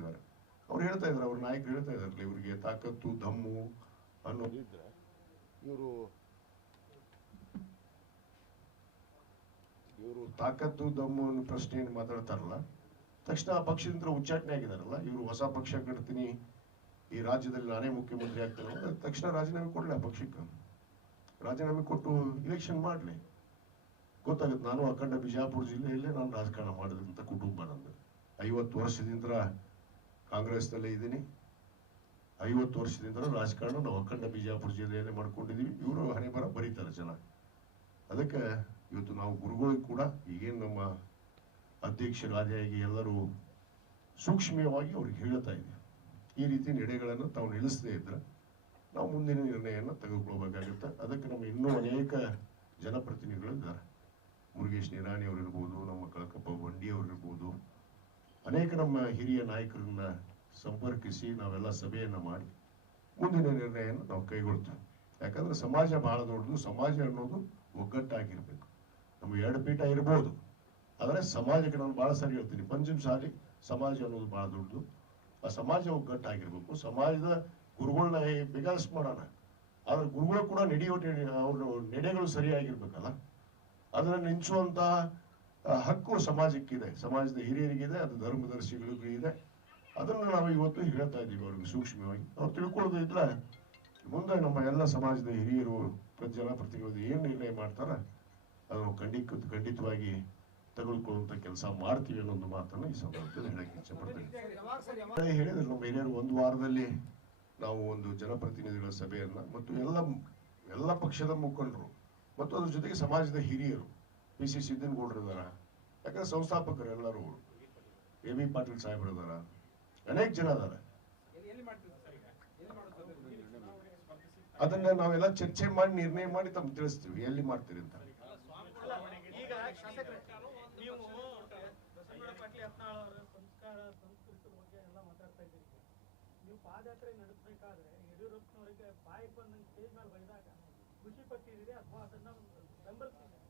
ಮಾಡಿದ್ದಾರೆ. ಅವ್ರು ಹೇಳ್ತಾ ಇದ್ದಾರೆ ಅವ್ರ ನಾಯಕರು ಹೇಳ್ತಾ ಇದಾರಲ್ಲ ಇವರಿಗೆ ತಾಕತ್ತು ದಮ್ಮು ಅನ್ನೋದಿದ್ರೆ ಇವರು ಇವರು ತಾಕತ್ತು ದಮ್ಮು ಅನ್ನೋ ಏನು ಮಾತಾಡ್ತಾರಲ್ಲ ತಕ್ಷಣ ಆ ಪಕ್ಷದಿಂದ ಉಚ್ಚಾಟನೆ ಆಗಿದಾರಲ್ಲ ಇವರು ಹೊಸ ಪಕ್ಷ ಕಟ್ತೀನಿ ಈ ರಾಜ್ಯದಲ್ಲಿ ನಾನೇ ಮುಖ್ಯಮಂತ್ರಿ ಆಗ್ತೇನೆ ಅಂದ್ರೆ ತಕ್ಷಣ ರಾಜೀನಾಮೆ ಕೊಡ್ಲಿ ಆ ಪಕ್ಷಕ್ಕೆ. ರಾಜೀನಾಮೆ ಕೊಟ್ಟು ಇಲೆಕ್ಷನ್ ಮಾಡಲಿ. ಗೊತ್ತಾಗುತ್ತೆ ನಾನು ಅಖಂಡ ಬಿಜಾಪುರ ಜಿಲ್ಲೆಯಲ್ಲೇ ನಾನು ರಾಜಕಾರಣ ಮಾಡಿದಂಥ ಕುಟುಂಬ ನಂದು. ಐವತ್ತು ವರ್ಷದಿಂದ ಕಾಂಗ್ರೆಸ್ನಲ್ಲೇ ಇದ್ದೀನಿ. ಐವತ್ತು ವರ್ಷದಿಂದ ರಾಜಕಾರಣ, ನಾವು ಅಖಂಡ ಬಿಜಾಪುರ ಜಿಲ್ಲೆಯಲ್ಲೇ ಮಾಡ್ಕೊಂಡಿದ್ದೀವಿ. ಇವರು ಹಣೆ ಬರ ಬರೀತಾರೆ ಜನ. ಅದಕ್ಕೆ ಇವತ್ತು ನಾವು ಗುರುಗಳಿಗೆ ಕೂಡ ಈಗೇನು ನಮ್ಮ ಅಧ್ಯಕ್ಷರಾದಿಯಾಗಿ ಎಲ್ಲರೂ ಸೂಕ್ಷ್ಮವಾಗಿ ಅವ್ರಿಗೆ ಹೇಳ್ತಾ ಇದೆ ಈ ರೀತಿ ನಡೆಗಳನ್ನು ತಾವು ನಿಲ್ಲಿಸದೇ ಇದ್ರೆ ನಾವು ಮುಂದಿನ ನಿರ್ಣಯವನ್ನು ತೆಗೆದುಕೊಳ್ಬೇಕಾಗುತ್ತೆ. ಅದಕ್ಕೆ ನಮ್ಮ ಇನ್ನೂ ಅನೇಕ ಜನಪ್ರತಿನಿಧಿಗಳು ಇದ್ದಾರೆ ಮುರುಗೇಶ್ ನಿರಾಣಿ ಅವರಿರ್ಬೋದು, ನಮ್ಮ ಕಳಕಪ್ಪ ಬಂಡಿ ಅವರು ಇರ್ಬೋದು ಅನೇಕ ನಮ್ಮ ಹಿರಿಯ ನಾಯಕರನ್ನ ಸಂಪರ್ಕಿಸಿ ನಾವೆಲ್ಲ ಸಭೆಯನ್ನ ಮಾಡಿ ಮುಂದಿನ ನಿರ್ಣಯವನ್ನು ನಾವು ಕೈಗೊಳ್ತೇವೆ. ಯಾಕಂದ್ರೆ ಸಮಾಜ ಬಹಳ ದೊಡ್ಡದು, ಸಮಾಜ ಅನ್ನೋದು ಒಗ್ಗಟ್ಟಾಗಿರ್ಬೇಕು. ನಮ್ಗೆ ಎರಡು ಪೀಠ ಇರ್ಬೋದು. ಆದರೆ ಸಮಾಜಕ್ಕೆ ನಾನು ಬಹಳ ಸರಿ ಹೇಳ್ತೀನಿ. ಪಂಚಮ ಸಾಲಿ ಸಮಾಜ ಅನ್ನೋದು ಬಹಳ ದೊಡ್ಡದು. ಆ ಸಮಾಜ ಒಗ್ಗಟ್ಟಾಗಿರ್ಬೇಕು. ಸಮಾಜದ ಗುರುಗಳನ್ನ ಬಿಗಾಸ್ ಮಾಡೋಣ. ಆದ್ರೆ ಗುರುಗಳು ಕೂಡ ನಡೆಯೋ ಅವ್ರ ನಡೆಗಳು ಸರಿಯಾಗಿರ್ಬೇಕಲ್ಲ. ಅದನ್ನ ನಿಂಚುವಂತಹ ಹಕ್ಕು ಸಮಾಜಕ್ಕಿದೆ. ಸಮಾಜದ ಹಿರಿಯರಿಗಿದೆ, ಅದು ಧರ್ಮದರ್ಶಿಗಳಿಗೂ ಇದೆ. ಅದನ್ನು ನಾವು ಇವತ್ತು ಹೇಳ್ತಾ ಇದ್ದೀವಿ ಅವ್ರಿಗೆ ಸೂಕ್ಷ್ಮವಾಗಿ. ಅವ್ರು ತಿಳ್ಕೊಳ್ಳೋದು ಇದ್ರೆ ಮುಂದೆ ನಮ್ಮ ಎಲ್ಲ ಸಮಾಜದ ಹಿರಿಯರು ಪ್ರತಿ ಜನಪ್ರತಿನಿಧಿಗಳು ಏನು ನಿರ್ಣಯ ಮಾಡ್ತಾರ ಅದನ್ನು ಖಂಡಿತ ಖಂಡಿತವಾಗಿ ತೆಗೆದುಕೊಳ್ಳುವಂತ ಕೆಲಸ ಮಾಡ್ತೀವಿ ಅನ್ನೋ ಒಂದು ಮಾತನ್ನು ಈ ಸಂದರ್ಭದಲ್ಲಿ ಹೇಳಕ್ಕೆ ಅದೇ ಹೇಳಿದ್ರು ನಮ್ಮ ಹಿರಿಯರು ಒಂದು ವಾರದಲ್ಲಿ ನಾವು ಒಂದು ಜನಪ್ರತಿನಿಧಿಗಳ ಸಭೆಯನ್ನ ಮತ್ತು ಎಲ್ಲ ಎಲ್ಲ ಪಕ್ಷದ ಮುಖಂಡರು ಮತ್ತು ಅದ್ರ ಜೊತೆಗೆ ಸಮಾಜದ ಹಿರಿಯರು ಪಿ ಸಿ ಸಿದ್ದನಗೌಡರು ಇದಾರ. ಯಾಕಂದ್ರೆ ಸಂಸ್ಥಾಪಕರು ಎಲ್ಲರೂ ಎ ಬಿ ಪಾಟೀಲ್ ಸಾಹೇಬರು ಇದಾರ. ಅನೇಕ ಜನ ಅದಾರ ಅದನ್ನ ನಾವೆಲ್ಲ ಚರ್ಚೆ ಮಾಡಿ, ನಿರ್ಣಯ ಮಾಡಿ ತಮ್ಗೆ ತಿಳಿಸ್ತೀವಿ. ಎಲ್ಲಿ ಮಾಡ್ತೀರಿ ಅಂತ. ಇದ್ದೀರಿ. ನೀವು ಪಾದಯಾತ್ರೆ ನಡೆಸಬೇಕಾದ್ರೆ ಯಡಿಯೂರಪ್ಪನವರಿಗೆ ಬಾಯಿ ಬಂದಂಗೆ ಸ್ಟೇಜ್ ಮೇಲೆ ಬೈದಾಗ ಖುಷಿ ಪಟ್ಟಿದ್ದೀರಿ ಅಥವಾ ಅದನ್ನ ಬೆಂಬಲಿಸಿದ್ದೀರಿ